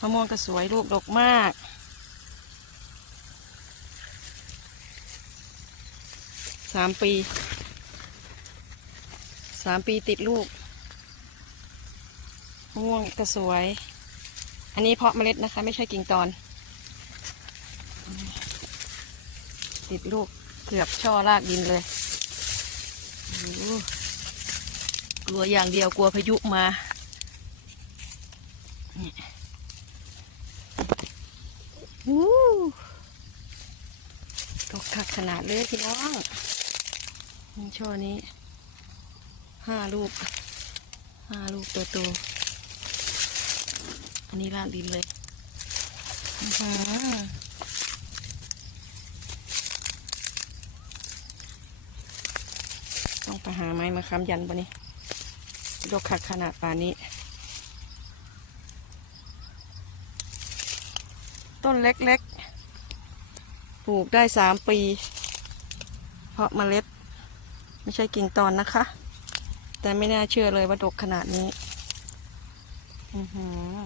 มะม่วงก็สวยลูกดกมาก สามปี สามปีติดลูกมะม่วงก็สวย อันนี้เพาะเมล็ดนะคะ ไม่ใช่กิ่งตอน ติดลูกเกือบช่อรากดินเลยกลัวอย่างเดียวกลัวพายุมานี่ ตกคักขนาดเลยพี่น้องนี่ช่อนี้ห้าลูกห้าลูกตัวโตอันนี้รากดินเลยอื้อหือต้องไปหาไม้มาค้ำยันปะนี่ยกขัดขนาดป่านนี้ ต้นเล็กๆ ปลูกได้สามปี เพราะเมล็ด ไม่ใช่กิ่งตอนนะคะ แต่ไม่น่าเชื่อเลยว่าดกขนาดนี้ อือหือ